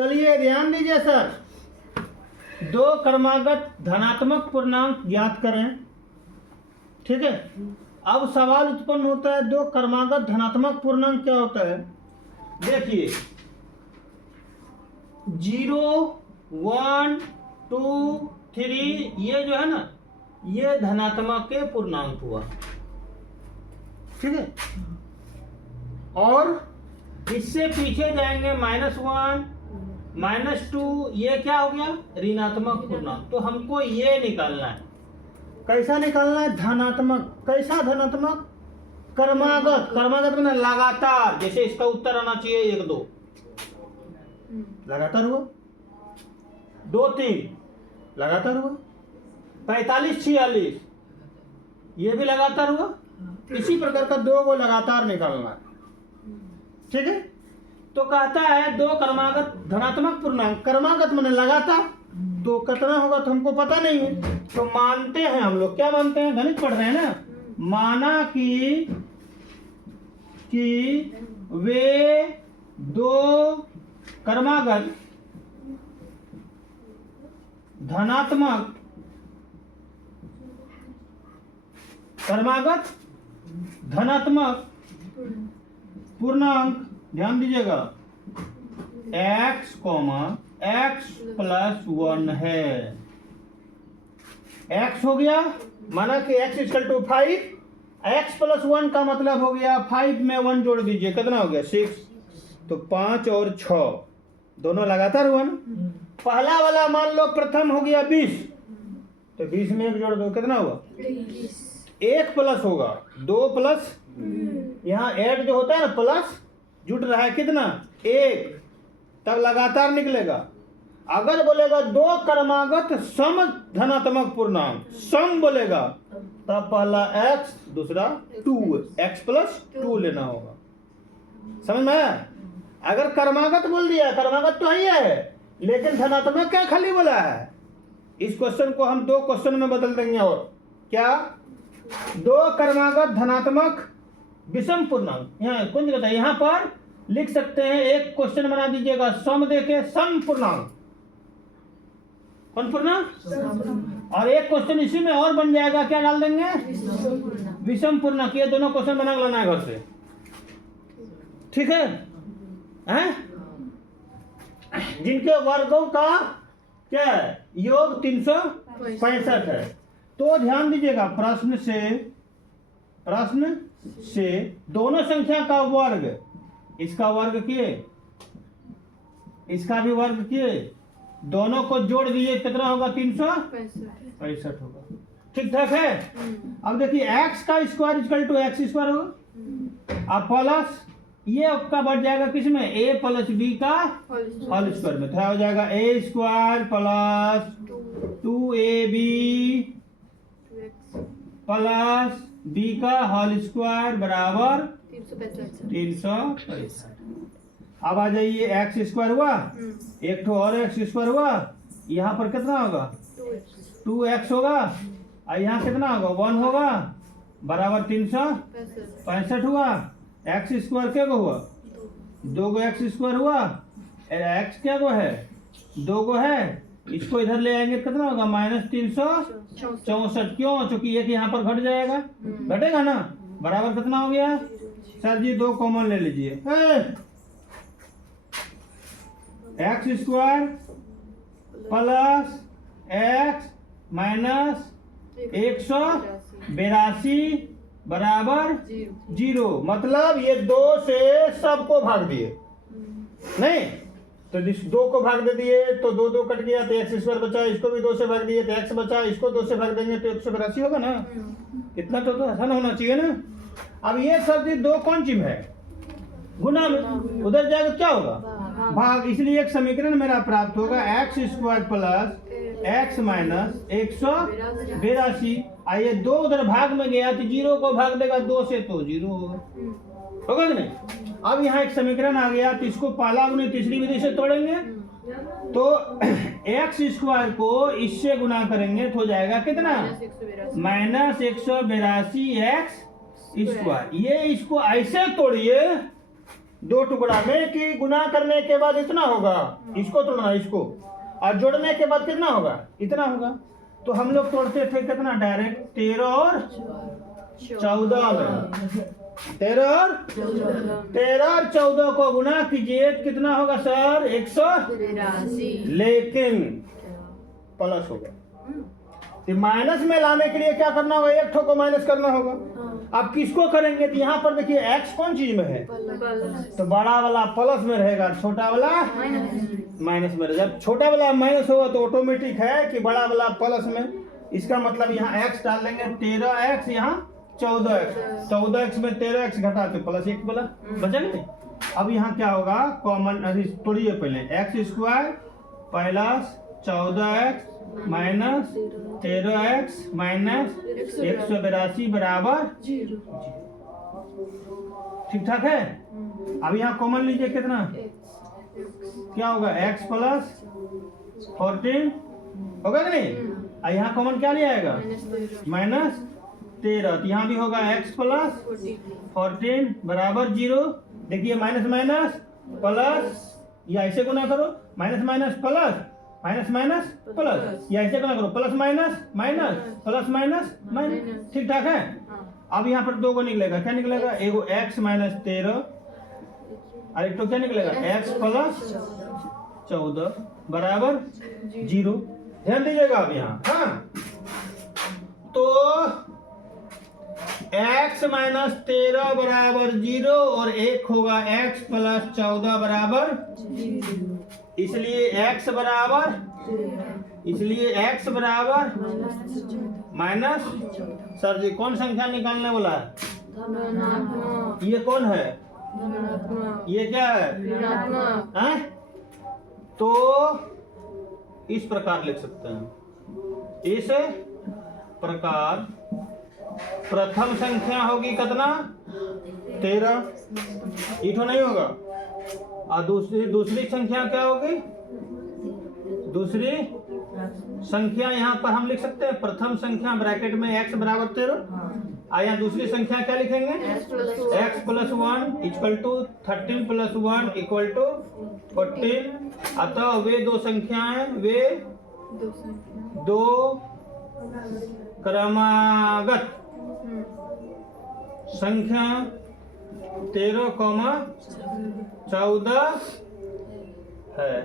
चलिए ध्यान दीजिए सर, दो क्रमागत धनात्मक पूर्णांक ज्ञात करें। ठीक है, अब सवाल उत्पन्न होता है दो क्रमागत धनात्मक पूर्णांक क्या होता है। देखिए 0 1 2 3 ये जो है ना, ये धनात्मक के पूर्णांक हुआ। ठीक है, और इससे पीछे जाएंगे -1 -2, ये क्या हो गया ऋणात्मक पूर्णांक। तो हमको ये निकालना है। कैसा निकालना है? धनात्मक। कैसा धनात्मक? क्रमागत। क्रमागत में लगातार, जैसे इसका उत्तर आना चाहिए 1 2 लगातार हुआ, 2 3 लगातार हुआ, 45 46 ये भी लगातार हुआ। इसी प्रकार का दो को लगातार निकालना है। ठीक है, तो कहता है दो क्रमागत धनात्मक पूर्णांक, क्रमागत मैंने लगातार, तो कितना होगा तो हमको पता नहीं है। तो मानते हैं हम लोग, क्या मानते हैं, गणित पढ़ रहे हैं ना, माना कि वे दो क्रमागत धनात्मक पूर्णांक, ध्यान दीजिएगा, x, x + 1 है। x हो गया, माना कि x = 5, x + 1 का मतलब हो गया 5 में 1 जोड़ दीजिए, कितना हो गया 6। तो 5 और 6 दोनों लगातार हुआ ना। पहला वाला मान लो प्रथम हो गया 20, तो 20 में 1 जोड़ दो, कितना हुआ 1 प्लस होगा 2 प्लस, यहाँ ऐड जो होता है ना प्लस जुड़ रहा है कितना 1, तब लगातार निकलेगा। अगर बोलेगा दो क्रमागत सम धनात्मक पूर्णांक, सम बोलेगा, तब पहला x दूसरा 2, x + 2 लेना होगा। समझ में आया? अगर क्रमागत बोल दिया, क्रमागत तो ही है, लेकिन धनात्मक क्या खाली बोला है। इस क्वेश्चन को हम 2 क्वेश्चन में बदल देंगे। और क्या? दो क्रमागत धनात्मक विषम पूर्णांक, यहाँ कौन सी बताइए, यहाँ पर लिख सकते हैं, एक क्वेश्चन बना दीजिएगा सम देके, सम पूर्णांक, कौन पूर्णांक, और एक क्वेश्चन इसी में और बन जाएगा, क्या डाल देंगे, विषम पूर्णांक। ये दोनों क्वेश्चन बना लाना है घर से। ठीक है, हैं? जिनके वर्गों का क्या है, योग 365 है। तो ध्यान दीजिएगा, प्रश्न से दोनों संख्या का वर्ग, इसका वर्ग किए, इसका भी वर्ग किए, दोनों को जोड़ दिए, कितना होगा 365 होगा। ठीक ठाक है। अब देखिए x का स्क्वायर = x² होगा, अब प्लस ये आपका बढ़ जाएगा किसमें, a + b का होल स्क्वायर में, तो हो जाएगा a² + 2ab + b का होल स्क्वायर बराबर 365। अब आ जाइए x² हुआ, एक तो और x² हुआ, यहाँ पर कितना होगा 2x होगा, और यहाँ कितना होगा 1 होगा, बराबर 365 हुआ। x² क्या हुआ, 2 x² हुआ, x क्या है 2 है, इसको इधर ले आएंगे, कितना होगा -364। क्यों? क्योंकि एक यहाँ पर घट जाएगा, घटेगा ना, बराबर कितना हो गया सर जी, 2 कॉमन ले लीजिए, x² + x - 182 बराबर 0। मतलब ये 2 से सबको भाग दिए, नहीं तो 2 को भाग दे दिए, तो 2 2 कट गया, तो x² बचा, इसको भी 2 से भाग दिए, तो x बचा, इसको 2 से भाग देंगे तो 182 होगा ना। इतना तो आसान होना चाहिए ना। अब ये सब 2 कौन चिन्ह है, गुना में, उधर जाएगा क्या होगा भाग, इसलिए एक समीकरण मेरा प्राप्त होगा x² + x - 182। आइए 2 उधर भाग में गया, तो 0 को भाग देगा 2 से, तो 0 होगा कि नहीं। अब यहाँ एक समीकरण आ गया, तो इसको पहला गुने तीसरी विधि से तोड़ेंगे, तो x² को इससे गुना करेंगे तो हो जाएगा कितना -182x²। ये इसको ऐसे तोड़िए दो टुकड़ा में कि गुना करने के बाद इतना होगा, इसको तोड़ना इसको, और जोड़ने के बाद कितना होगा, इतना होगा। तो हम लोग तोड़ते थे कितना डायरेक्ट 13 और 14 में, 13 और 14 को गुना कीजिए, कितना होगा सर 183, लेकिन प्लस होगा। तो माइनस में लाने के लिए क्या करना होगा, एक ठो को माइनस करना होगा। अब किसको करेंगे, तो यहाँ पर देखिए x कौन चीज में है, तो बड़ा वाला प्लस में रहेगा, छोटा वाला माइनस में रहेगा। जब छोटा वाला माइनस होगा तो ऑटोमेटिक है कि बड़ा वाला प्लस में, इसका मतलब यहाँ x डाल देंगे 13x, यहाँ 14x, 14x में 13x घटा के प्लस 1 बोला बचेगा। अब यहाँ क्या होगा, कॉमन तोड़िए पहले, x square plus 14x minus 13x minus 182 बराबर 0। ठीक ठाक है। अब यहाँ कॉमन लीजिए, कितना क्या होगा, x प्लस 14 होगा कि नहीं। यहाँ कॉमन क्या लिया आएगा, माइनस 13, तो यहाँ भी होगा x प्लस 14 बराबर 0। देखिए माइनस माइनस प्लस, या ऐसे गुना करो, minus minus plus, minus minus plus, या ऐसे गुना करो, plus minus minus, plus minus minus. ठीक ठाक है। अब यहाँ पर दो को निकलेगा, क्या निकलेगा, एगो x माइनस 13 और एक तो क्या निकलेगा x प्लस 14 बराबर 0। ध्यान दीजिएगा अब यहाँ, हाँ, तो x माइनस 13 बराबर 0 और एक होगा x प्लस 14 बराबर, इसलिए x बराबर माइनस, सर जी कौन संख्या निकालने वाला है, ये कौन है, ये क्या है, तो इस प्रकार लिख सकते हैं। इस प्रकार प्रथम संख्या होगी कितना 13, इठो नहीं होगा, और दूसरी संख्या क्या होगी, दूसरी संख्या यहाँ पर हम लिख सकते हैं प्रथम संख्या ब्रैकेट में x बराबर 13, और यहाँ दूसरी संख्या क्या लिखेंगे, x plus 1 equal to 13 plus 1 equal to 14। अतः वे दो संख्याएं, वे दो क्रमागत संख्या 13, 14 है।